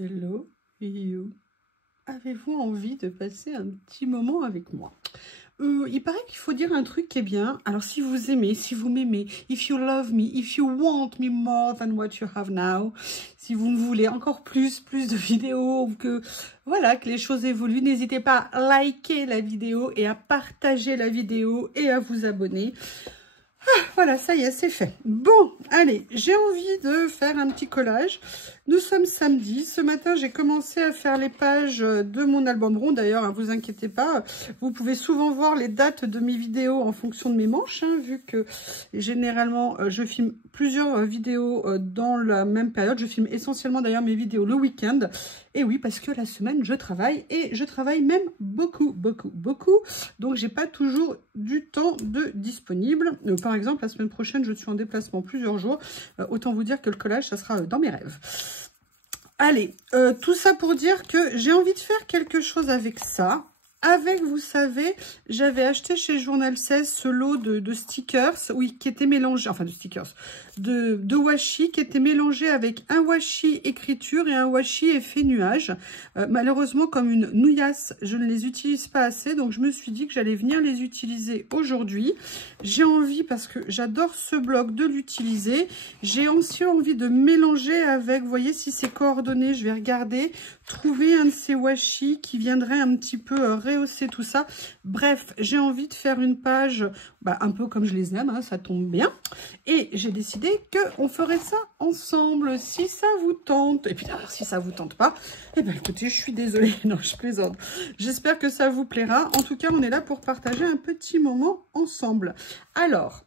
Hello, you. Avez-vous envie de passer un petit moment avec moi? Il paraît qu'il faut dire un truc qui est bien. Alors, si vous aimez, si vous m'aimez, if you love me, if you want me more than what you have now, si vous me voulez encore plus de vidéos, que voilà, que les choses évoluent, n'hésitez pas à liker la vidéo et à partager la vidéo et à vous abonner. Ah, voilà, ça y est, c'est fait. Bon, allez, j'ai envie de faire un petit collage. Nous sommes samedi. Ce matin, j'ai commencé à faire les pages de mon album rond. D'ailleurs, ne vous inquiétez pas, vous pouvez souvent voir les dates de mes vidéos en fonction de mes manches, hein, vu que généralement, je filme plusieurs vidéos dans la même période. Je filme essentiellement d'ailleurs mes vidéos le week-end. Et oui, parce que la semaine, je travaille et je travaille même beaucoup. Donc, j'ai pas toujours du temps de disponible. Par exemple, la semaine prochaine, je suis en déplacement plusieurs jours. Autant vous dire que le collage, ça sera dans mes rêves. Allez, tout ça pour dire que j'ai envie de faire quelque chose avec ça. Avec, vous savez, j'avais acheté chez Journal 16 ce lot de stickers, oui, qui était mélangé, enfin de stickers, de washi, qui était mélangé avec un washi écriture et un washi effet nuage. Malheureusement, comme une nouillasse, je ne les utilise pas assez, donc je me suis dit que j'allais venir les utiliser aujourd'hui. J'ai envie, parce que j'adore ce bloc, de l'utiliser. J'ai aussi envie de mélanger avec, vous voyez, si c'est coordonné, je vais regarder, trouver un de ces washi qui viendrait un petit peu rehausser tout ça. Bref, j'ai envie de faire une page un peu comme je les aime, hein, ça tombe bien. Et j'ai décidé qu'on ferait ça ensemble, si ça vous tente. Et puis d'ailleurs, si ça vous tente pas, eh bien écoutez, je suis désolée, non, je plaisante. J'espère que ça vous plaira. En tout cas, on est là pour partager un petit moment ensemble. Alors,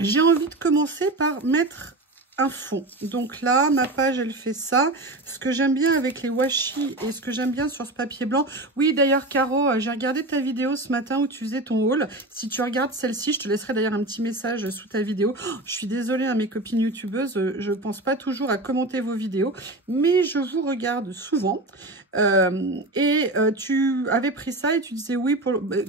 j'ai envie de commencer par mettre un fond. Donc là, ma page, elle fait ça. Ce que j'aime bien avec les washi et ce que j'aime bien sur ce papier blanc. Oui, d'ailleurs, Caro, j'ai regardé ta vidéo ce matin où tu faisais ton haul. Si tu regardes celle-ci, je te laisserai d'ailleurs un petit message sous ta vidéo. Oh, je suis désolée à mes copines youtubeuses, je pense pas toujours à commenter vos vidéos, mais je vous regarde souvent. Tu avais pris ça et tu disais oui,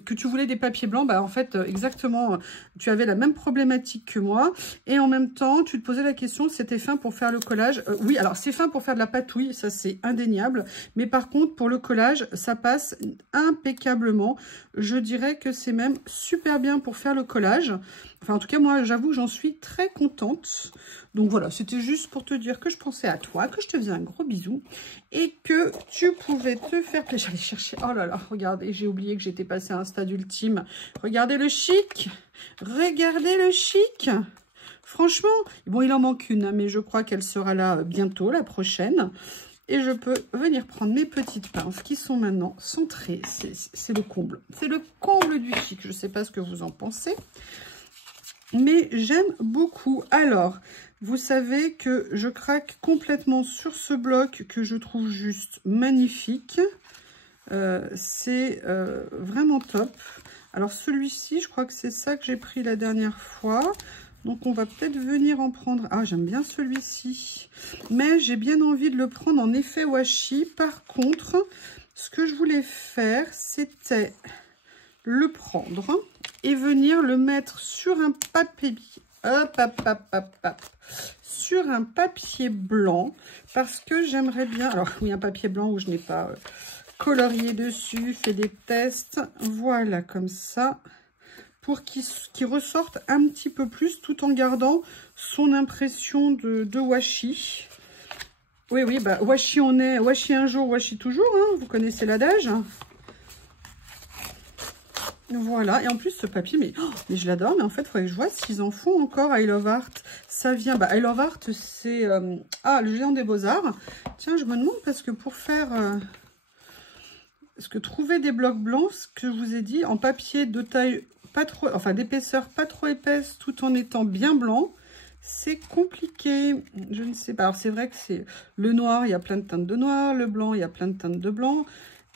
que tu voulais des papiers blancs. Bah, en fait, exactement, tu avais la même problématique que moi. Et en même temps, tu te posais la question, c'était fin pour faire le collage. Oui, alors c'est fin pour faire de la patouille, ça c'est indéniable. Mais par contre, pour le collage, ça passe impeccablement. Je dirais que c'est même super bien pour faire le collage. Enfin, en tout cas, moi, j'avoue, j'en suis très contente. Donc voilà, c'était juste pour te dire que je pensais à toi, que je te faisais un gros bisou et que tu pouvais te faire plaisir. J'allais chercher, oh là là, regardez, j'ai oublié que j'étais passée à un stade ultime. Regardez le chic, regardez le chic. Franchement, bon, il en manque une, mais je crois qu'elle sera là bientôt, la prochaine. Et je peux venir prendre mes petites pinces qui sont maintenant centrées. C'est le comble. C'est le comble du chic. Je ne sais pas ce que vous en pensez, mais j'aime beaucoup. Alors, vous savez que je craque complètement sur ce bloc que je trouve juste magnifique. C'est vraiment top. Alors, celui-ci, je crois que c'est ça que j'ai pris la dernière fois. Donc, on va peut-être venir en prendre... Ah, j'aime bien celui-ci. Mais j'ai bien envie de le prendre en effet washi. Par contre, ce que je voulais faire, c'était le prendre et venir le mettre sur un papier... sur un papier blanc. Parce que j'aimerais bien... Alors, oui, un papier blanc où je n'ai pas colorié dessus, fait des tests. Voilà, comme ça. Pour qu'il ressorte un petit peu plus tout en gardant son impression de washi. Oui, oui, bah washi on est, washi un jour, washi toujours, hein, vous connaissez l'adage. Voilà, et en plus ce papier, mais je l'adore, mais en fait, il faudrait que je vois s'ils en font encore à I Love Art. Ça vient, I Love Art, c'est le géant des beaux-arts. Tiens, je me demande, parce que pour faire... Parce que trouver des blocs blancs, ce que je vous ai dit, en papier de taille pas trop, enfin d'épaisseur pas trop épaisse, tout en étant bien blanc, c'est compliqué. Je ne sais pas. Alors c'est vrai que c'est le noir, il y a plein de teintes de noir, le blanc, il y a plein de teintes de blanc.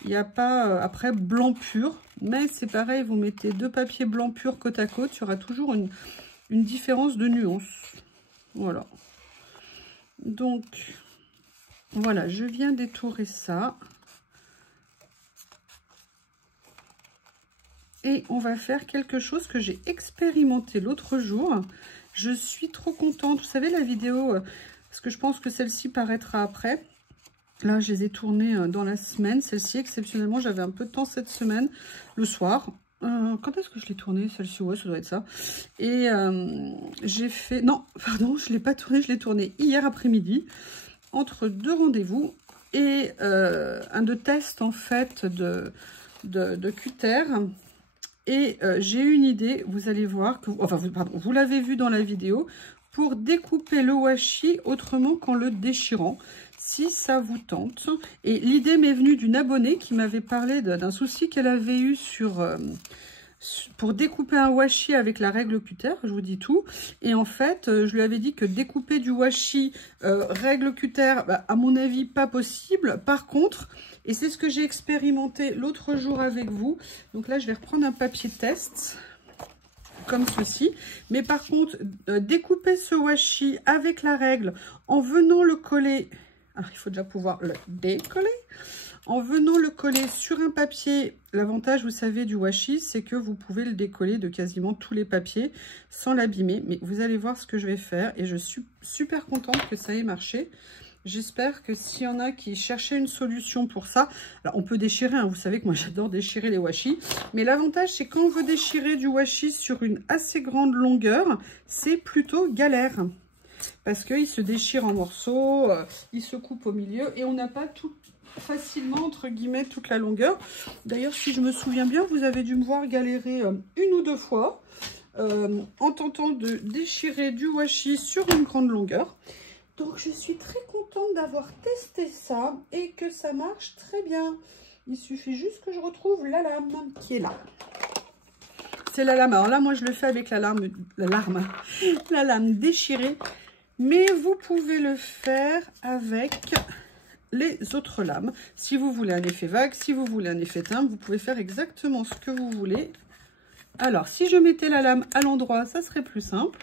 Il n'y a pas après blanc pur, mais c'est pareil, vous mettez deux papiers blancs purs côte à côte, il y aura toujours une différence de nuance. Voilà. Donc voilà, je viens d'étourer ça. Et on va faire quelque chose que j'ai expérimenté l'autre jour. Je suis trop contente. Vous savez, la vidéo, parce que je pense que celle-ci paraîtra après. Là, je les ai tournées dans la semaine. Celle-ci, exceptionnellement, j'avais un peu de temps cette semaine, le soir. Quand est-ce que je l'ai tournée? Celle-ci, ouais, ça doit être ça. Et j'ai fait... Non, pardon, je ne l'ai pas tournée, je l'ai tournée hier après-midi, entre 2 rendez-vous. Et un de test, en fait, de cutter. Et j'ai eu une idée, vous allez voir, que, enfin, vous l'avez vu dans la vidéo, pour découper le washi autrement qu'en le déchirant, si ça vous tente. Et l'idée m'est venue d'une abonnée qui m'avait parlé d'un souci qu'elle avait eu pour découper un washi avec la règle cutter, je vous dis tout. Et en fait, je lui avais dit que découper du washi règle cutter, bah, à mon avis, pas possible. Par contre, et c'est ce que j'ai expérimenté l'autre jour avec vous. Donc là, je vais reprendre un papier test, comme ceci. Mais par contre, découper ce washi avec la règle en venant le coller... Alors, il faut déjà pouvoir le décoller. En venant le coller sur un papier, l'avantage, vous savez, du washi, c'est que vous pouvez le décoller de quasiment tous les papiers sans l'abîmer. Mais vous allez voir ce que je vais faire et je suis super contente que ça ait marché. J'espère que s'il y en a qui cherchaient une solution pour ça, alors on peut déchirer, hein, vous savez que moi j'adore déchirer les washi, mais l'avantage c'est quand on veut déchirer du washi sur une assez grande longueur, c'est plutôt galère. Parce qu'il se déchire en morceaux, il se coupe au milieu et on n'a pas tout facilement, entre guillemets, toute la longueur. D'ailleurs, si je me souviens bien, vous avez dû me voir galérer 1 ou 2 fois en tentant de déchirer du washi sur une grande longueur. Donc, je suis très contente d'avoir testé ça et que ça marche très bien. Il suffit juste que je retrouve la lame qui est là. C'est la lame. Alors là, moi, je le fais avec la lame déchirée. Mais vous pouvez le faire avec les autres lames. Si vous voulez un effet vague, si vous voulez un effet timbre, vous pouvez faire exactement ce que vous voulez. Alors, si je mettais la lame à l'endroit, ça serait plus simple.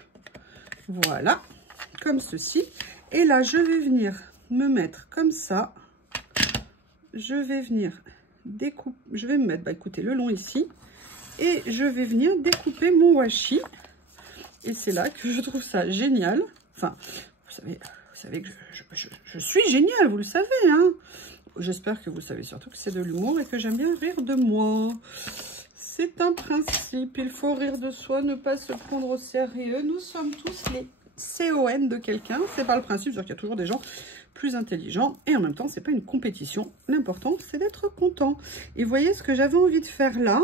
Voilà, comme ceci. Et là, je vais venir me mettre comme ça. Je vais venir découper, je vais me mettre, bah, écoutez, le long ici. Et je vais venir découper mon washi. Et c'est là que je trouve ça génial. Enfin, vous savez que je suis géniale, vous le savez, hein. J'espère que vous savez surtout que c'est de l'humour et que j'aime bien rire de moi. C'est un principe, il faut rire de soi, ne pas se prendre au sérieux. Nous sommes tous les CON de quelqu'un. C'est pas le principe, c'est-à-dire qu'il y a toujours des gens plus intelligents. Et en même temps, c'est pas une compétition. L'important, c'est d'être content. Et vous voyez, ce que j'avais envie de faire là,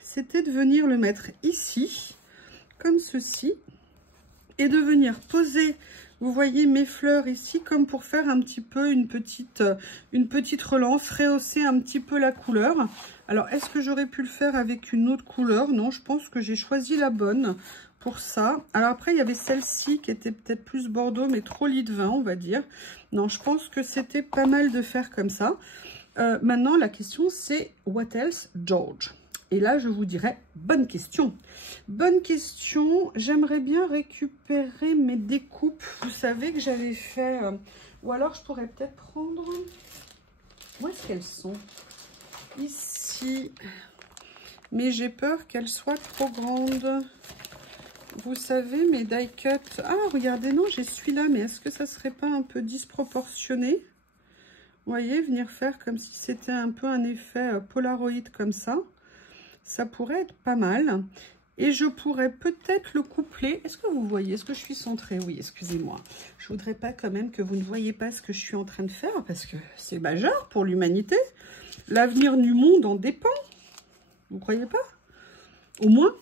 c'était de venir le mettre ici, comme ceci. Et de venir poser, vous voyez, mes fleurs ici, comme pour faire un petit peu une petite relance, rehausser un petit peu la couleur. Alors, est-ce que j'aurais pu le faire avec une autre couleur? Non, je pense que j'ai choisi la bonne pour ça. Alors après, il y avait celle-ci qui était peut-être plus bordeaux, mais trop lit de vin, on va dire. Non, je pense que c'était pas mal de faire comme ça. Maintenant, la question, c'est « What else, George ?» Et là, je vous dirais, bonne question. Bonne question. J'aimerais bien récupérer mes découpes. Vous savez que j'avais fait... ou alors, je pourrais peut-être prendre... Où est-ce qu'elles sont? Ici. Mais j'ai peur qu'elles soient trop grandes. Vous savez, mes die cut... Ah, regardez, non, j'ai celui-là. Mais est-ce que ça serait pas un peu disproportionné? Vous voyez, venir faire comme si c'était un peu un effet Polaroid comme ça. Ça pourrait être pas mal. Et je pourrais peut-être le coupler. Est-ce que vous voyez? Est-ce que je suis centrée? Oui, excusez-moi. Je voudrais pas quand même que vous ne voyez pas ce que je suis en train de faire, parce que c'est majeur pour l'humanité. L'avenir du monde en dépend. Vous croyez pas? Au moins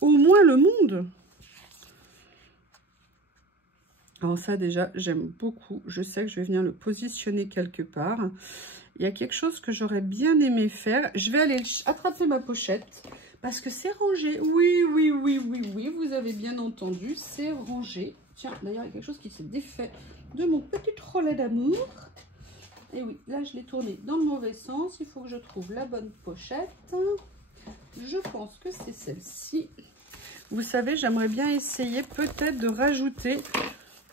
le monde. Alors ça déjà, j'aime beaucoup. Je sais que je vais venir le positionner quelque part. Il y a quelque chose que j'aurais bien aimé faire. Je vais aller attraper ma pochette parce que c'est rangé. Oui, vous avez bien entendu, c'est rangé. Tiens, d'ailleurs, il y a quelque chose qui s'est défait de mon petit relais d'amour. Et oui, là, je l'ai tourné dans le mauvais sens. Il faut que je trouve la bonne pochette. Je pense que c'est celle-ci. Vous savez, j'aimerais bien essayer peut-être de rajouter,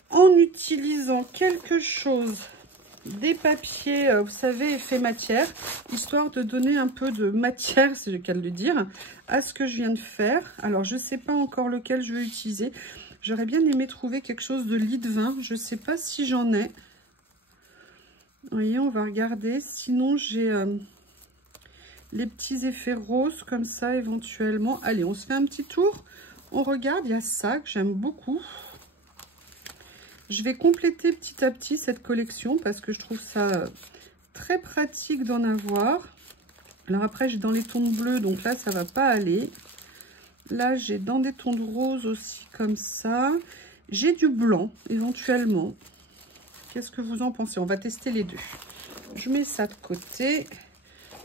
en utilisant quelque chose, des papiers, vous savez, effet matière, histoire de donner un peu de matière, c'est le cas de le dire, à ce que je viens de faire. Alors, je ne sais pas encore lequel je vais utiliser. J'aurais bien aimé trouver quelque chose de lit de vin. Je ne sais pas si j'en ai. Vous voyez, on va regarder. Sinon, j'ai les petits effets roses comme ça éventuellement. Allez, on se fait un petit tour. On regarde, il y a ça que j'aime beaucoup. Je vais compléter petit à petit cette collection parce que je trouve ça très pratique d'en avoir. Alors après, j'ai dans les tons de bleu, donc là, ça va pas aller. Là, j'ai dans des tons de rose aussi, comme ça. J'ai du blanc, éventuellement. Qu'est-ce que vous en pensez? On va tester les deux. Je mets ça de côté.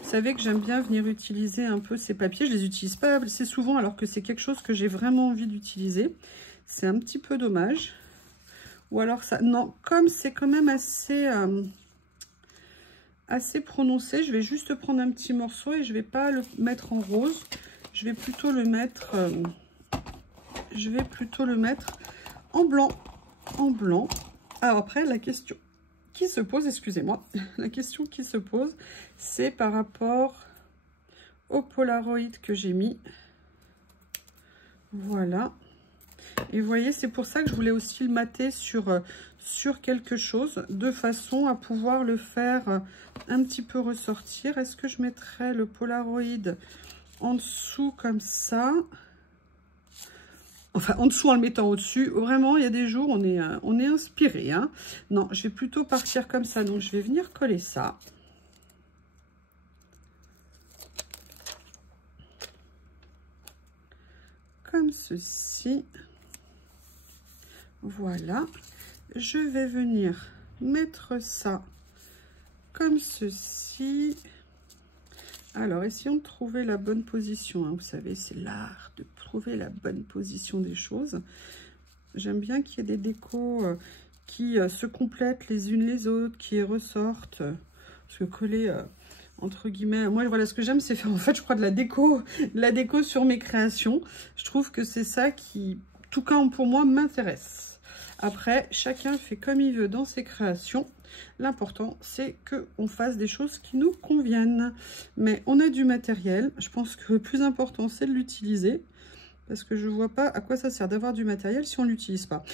Vous savez que j'aime bien venir utiliser un peu ces papiers. Je les utilise pas assez souvent, alors que c'est quelque chose que j'ai vraiment envie d'utiliser. C'est un petit peu dommage. Ou alors ça... Non, comme c'est quand même assez... assez prononcé, je vais juste prendre un petit morceau et je vais pas le mettre en rose. Je vais plutôt le mettre... en blanc. En blanc. Alors après, la question qui se pose, excusez-moi, la question qui se pose, c'est par rapport au Polaroid que j'ai mis. Voilà. Et vous voyez, c'est pour ça que je voulais aussi le mater sur quelque chose, de façon à pouvoir le faire un petit peu ressortir. Est-ce que je mettrais le Polaroid en dessous comme ça? Enfin, en dessous en le mettant au-dessus. Vraiment, il y a des jours, on est inspiré. Hein. Non, je vais plutôt partir comme ça. Donc, je vais venir coller ça. Comme ceci. Voilà. Je vais venir mettre ça comme ceci. Alors, essayons de trouver la bonne position. Hein. Vous savez, c'est l'art de trouver la bonne position des choses. J'aime bien qu'il y ait des décos qui se complètent les unes les autres, qui ressortent. Parce que coller, entre guillemets... Moi, voilà, ce que j'aime, c'est faire, en fait, je crois, de la déco sur mes créations. Je trouve que c'est ça qui, en tout cas, pour moi, m'intéresse. Après, chacun fait comme il veut dans ses créations. L'important, c'est qu'on fasse des choses qui nous conviennent. Mais on a du matériel. Je pense que le plus important, c'est de l'utiliser. Parce que je ne vois pas à quoi ça sert d'avoir du matériel si on ne l'utilise pas.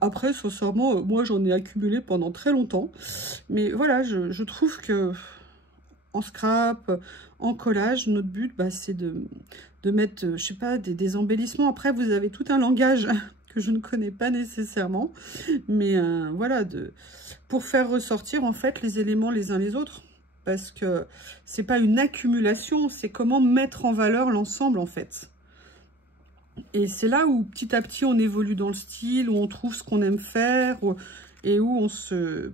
Après, sincèrement, moi, j'en ai accumulé pendant très longtemps. Mais voilà, je trouve que en scrap, en collage, notre but, bah, c'est de mettre, je sais pas, des embellissements. Après, vous avez tout un langage que je ne connais pas nécessairement. Mais voilà, pour faire ressortir, en fait, les éléments les uns les autres. Parce que c'est pas une accumulation, c'est comment mettre en valeur l'ensemble, en fait. Et c'est là où petit à petit on évolue dans le style, où on trouve ce qu'on aime faire, et où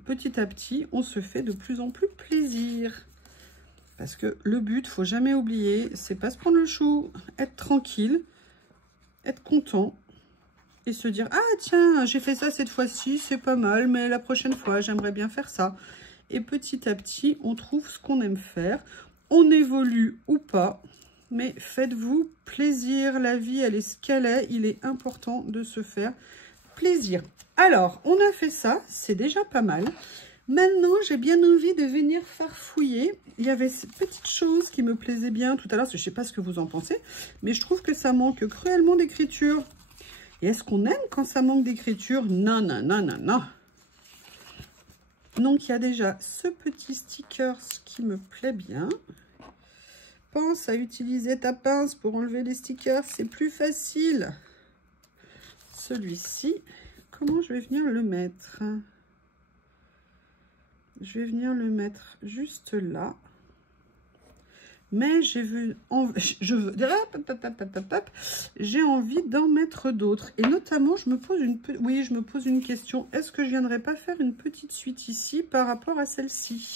petit à petit on se fait de plus en plus plaisir. Parce que le but, faut jamais oublier, c'est pas se prendre le chou, être tranquille, être content et se dire ah tiens, j'ai fait ça cette fois-ci, c'est pas mal, mais la prochaine fois j'aimerais bien faire ça. Et petit à petit on trouve ce qu'on aime faire, on évolue ou pas. Mais faites-vous plaisir, la vie, elle est ce qu'elle est. Il est important de se faire plaisir. Alors, on a fait ça, c'est déjà pas mal. Maintenant, j'ai bien envie de venir farfouiller. Il y avait cette petite chose qui me plaisait bien tout à l'heure. Je ne sais pas ce que vous en pensez, mais je trouve que ça manque cruellement d'écriture. Et est-ce qu'on aime quand ça manque d'écriture? Non, non, non, non, non. Donc, il y a déjà ce petit sticker qui me plaît bien. Pense à utiliser ta pince pour enlever les stickers, c'est plus facile. Celui-ci, comment je vais venir le mettre? Je vais venir le mettre juste là. Mais j'ai envie d'en mettre d'autres. Et notamment, je me pose une question. Est-ce que je viendrais pas faire une petite suite ici par rapport à celle-ci?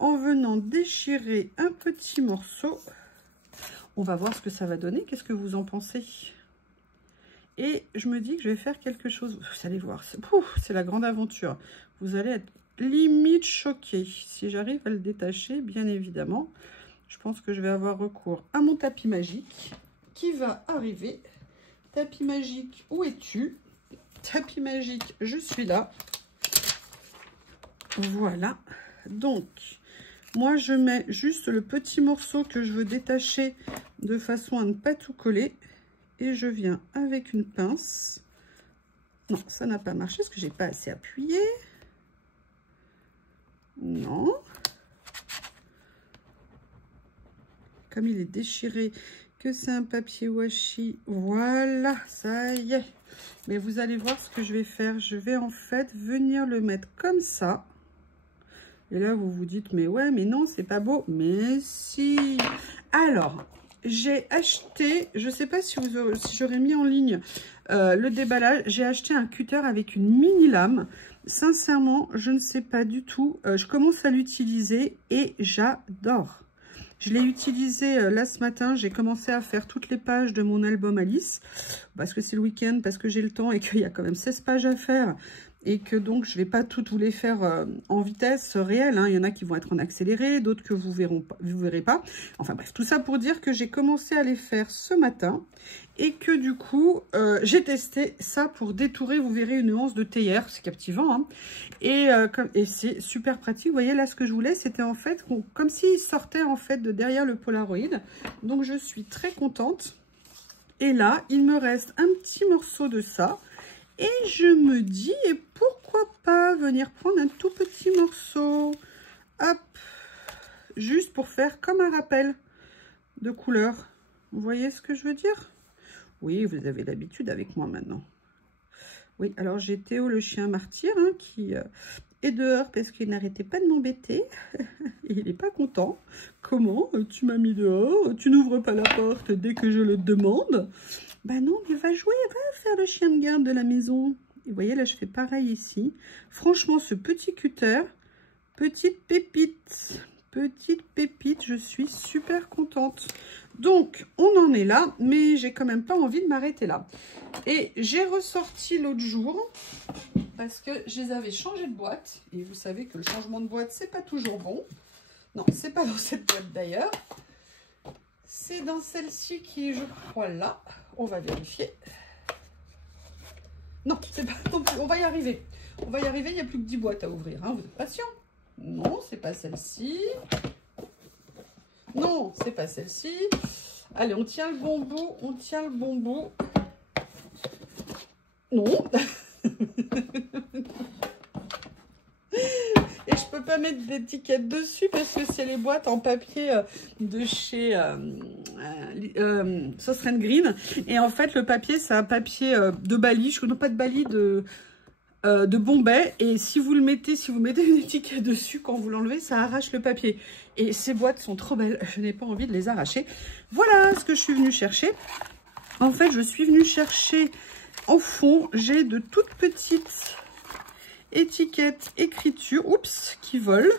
En venant déchirer un petit morceau. On va voir ce que ça va donner. Qu'est-ce que vous en pensez? Et je me dis que je vais faire quelque chose. Vous allez voir, c'est la grande aventure. Vous allez être limite choqués. Si j'arrive à le détacher, bien évidemment, je pense que je vais avoir recours à mon tapis magique qui va arriver. Tapis magique, où es-tu? Tapis magique, je suis là. Voilà. Donc, moi, je mets juste le petit morceau que je veux détacher de façon à ne pas tout coller. Et je viens avec une pince. Non, ça n'a pas marché parce que j'ai pas assez appuyé. Non. Comme il est déchiré, que c'est un papier washi. Voilà, ça y est. Mais vous allez voir ce que je vais faire. Je vais en fait venir le mettre comme ça. Et là, vous vous dites, mais ouais, mais non, c'est pas beau. Mais si. Alors, j'ai acheté, je sais pas si j'aurais mis en ligne le déballage. J'ai acheté un cutter avec une mini lame. Sincèrement, je ne sais pas du tout. Je commence à l'utiliser et j'adore. Je l'ai utilisé là ce matin. J'ai commencé à faire toutes les pages de mon album Alice. Parce que c'est le week-end, parce que j'ai le temps et qu'il y a quand même 16 pages à faire. Et que donc, je ne vais pas toutes vous les faire en vitesse réelle. Hein. Il y en a qui vont être en accéléré, d'autres que vous verrez pas. Enfin bref, tout ça pour dire que j'ai commencé à les faire ce matin. Et que du coup, j'ai testé ça pour détourer, vous verrez, une nuance de théière. C'est captivant. Hein. Et c'est super pratique. Vous voyez, là, ce que je voulais, c'était en fait comme s'il sortait en fait de derrière le Polaroid. Donc, je suis très contente. Et là, il me reste un petit morceau de ça. Et je me dis, et pourquoi pas venir prendre un tout petit morceau. Hop. Juste pour faire comme un rappel de couleur. Vous voyez ce que je veux dire? Oui, vous avez l'habitude avec moi maintenant. Oui, alors j'ai Théo le chien martyr hein, qui est dehors parce qu'il n'arrêtait pas de m'embêter. Il n'est pas content. Comment? Tu m'as mis dehors? Tu n'ouvres pas la porte dès que je le demande? Ben non, mais va jouer, va faire le chien de garde de la maison. Et vous voyez, là, je fais pareil ici. Franchement, ce petit cutter, petite pépite, je suis super contente. Donc, on en est là, mais j'ai quand même pas envie de m'arrêter là. Et j'ai ressorti l'autre jour, parce que je les avais changé de boîte. Et vous savez que le changement de boîte, c'est pas toujours bon. Non, c'est pas dans cette boîte d'ailleurs. C'est dans celle-ci qui est, je crois, là. On va vérifier. Non, c'est pas non plus. On va y arriver. On va y arriver, il n'y a plus que 10 boîtes à ouvrir. Hein. Vous êtes patient? Non, c'est pas celle-ci. Non, c'est pas celle-ci. Allez, on tient le bon bout. On tient le bon bout. Non. Et je peux pas mettre d'étiquette dessus parce que c'est les boîtes en papier de chez Sauce Green. Et en fait, le papier, c'est un papier de Bali. Je connais pas de Bali, de Bombay. Et si vous le mettez, si vous mettez une étiquette dessus, quand vous l'enlevez, ça arrache le papier. Et ces boîtes sont trop belles. Je n'ai pas envie de les arracher. Voilà ce que je suis venue chercher. En fait, je suis venue chercher en fond. J'ai de toutes petites étiquettes, écriture, oups, qui volent.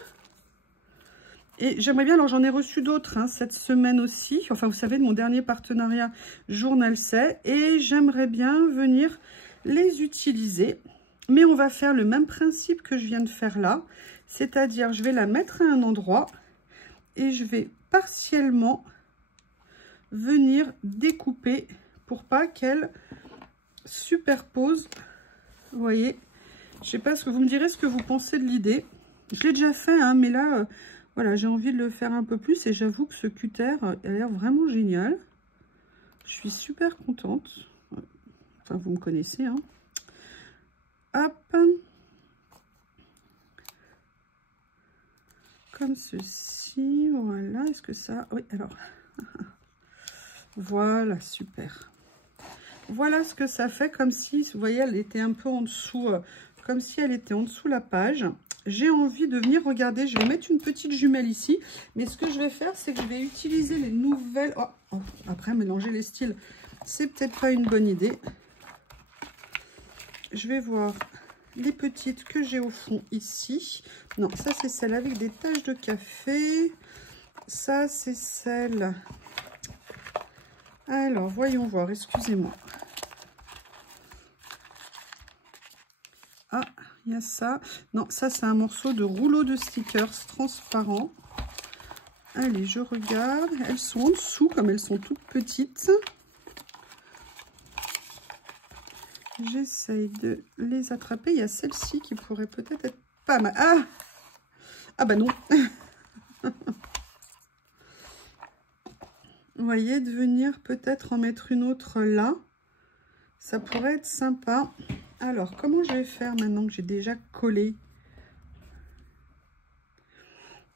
Et j'aimerais bien, alors j'en ai reçu d'autres hein, cette semaine aussi. Enfin, vous savez, de mon dernier partenariat Journal C'est. Et j'aimerais bien venir les utiliser. Mais on va faire le même principe que je viens de faire là. C'est-à-dire, je vais la mettre à un endroit et je vais partiellement venir découper pour pas qu'elle superpose. Vous voyez? Je sais pas ce que vous me direz, ce que vous pensez de l'idée. Je l'ai déjà fait, hein, mais là, voilà, j'ai envie de le faire un peu plus. Et j'avoue que ce cutter a l'air vraiment génial. Je suis super contente. Enfin, vous me connaissez, hein. Hop. Comme ceci, voilà. Est-ce que ça... Oui, alors. Voilà, super. Voilà ce que ça fait, comme si, vous voyez, elle était un peu en dessous... comme si elle était en dessous la page. J'ai envie de venir regarder. Je vais mettre une petite jumelle ici. Mais ce que je vais faire, c'est que je vais utiliser les nouvelles... Oh, après, mélanger les styles, c'est peut-être pas une bonne idée. Je vais voir les petites que j'ai au fond ici. Non, ça, c'est celle avec des taches de café. Ça, c'est celle... Alors, voyons voir. Excusez-moi. Ah, il y a ça. Non, ça, c'est un morceau de rouleau de stickers transparent. Allez, je regarde. Elles sont en dessous, comme elles sont toutes petites. J'essaye de les attraper. Il y a celle-ci qui pourrait peut-être être pas mal. Ah! Ah bah non. Vous voyez, de venir peut-être en mettre une autre là. Ça pourrait être sympa. Alors, comment je vais faire maintenant que j'ai déjà collé?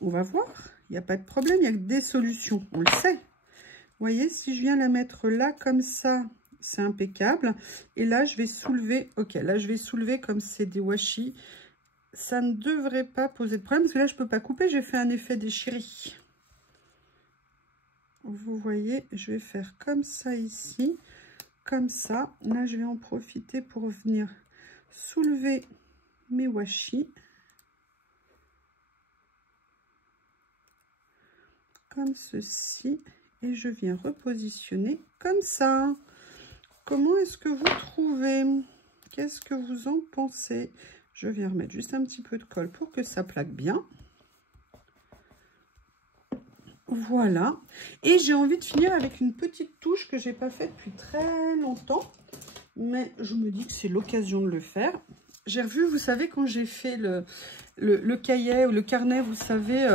On va voir. Il n'y a pas de problème, il y a que des solutions. On le sait. Vous voyez, si je viens la mettre là, comme ça, c'est impeccable. Et là, je vais soulever. Ok, là, je vais soulever comme c'est des washi. Ça ne devrait pas poser de problème, parce que là, je ne peux pas couper. J'ai fait un effet déchiré. Vous voyez, je vais faire comme ça ici. Comme ça. Là, je vais en profiter pour venir soulever mes washi. Comme ceci. Et je viens repositionner comme ça. Comment est-ce que vous trouvez? Qu'est-ce que vous en pensez? Je viens remettre juste un petit peu de colle pour que ça plaque bien. Voilà. Et j'ai envie de finir avec une petite touche que j'ai pas faite depuis très longtemps. Mais je me dis que c'est l'occasion de le faire. J'ai revu, vous savez, quand j'ai fait le cahier ou le carnet, vous savez,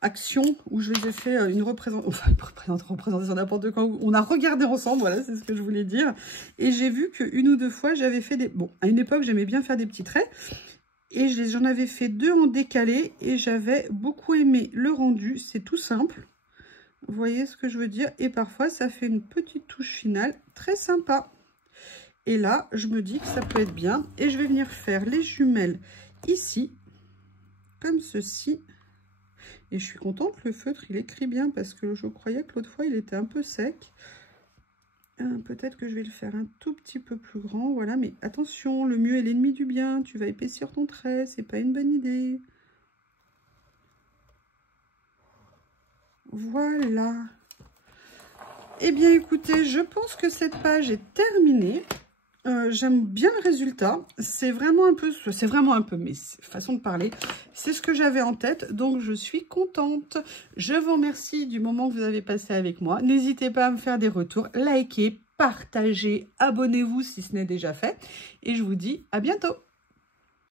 action, où je vous ai fait une représentation n'importe quoi, où on a regardé ensemble, voilà, c'est ce que je voulais dire. Et j'ai vu qu'une ou deux fois, j'avais fait des... Bon, à une époque, j'aimais bien faire des petits traits. Et j'en avais fait 2 en décalé et j'avais beaucoup aimé le rendu. C'est tout simple. Vous voyez ce que je veux dire? Et parfois, ça fait une petite touche finale très sympa. Et là, je me dis que ça peut être bien. Et je vais venir faire les jumelles ici, comme ceci. Et je suis contente, le feutre, il écrit bien parce que je croyais que l'autre fois, il était un peu sec. Peut-être que je vais le faire un tout petit peu plus grand. Voilà, mais attention, le mieux est l'ennemi du bien. Tu vas épaissir ton trait, c'est pas une bonne idée. Voilà. Eh bien, écoutez, je pense que cette page est terminée. J'aime bien le résultat. C'est vraiment un peu, mais façon de parler. C'est ce que j'avais en tête, donc je suis contente. Je vous remercie du moment que vous avez passé avec moi. N'hésitez pas à me faire des retours, likez, partagez, abonnez-vous si ce n'est déjà fait. Et je vous dis à bientôt.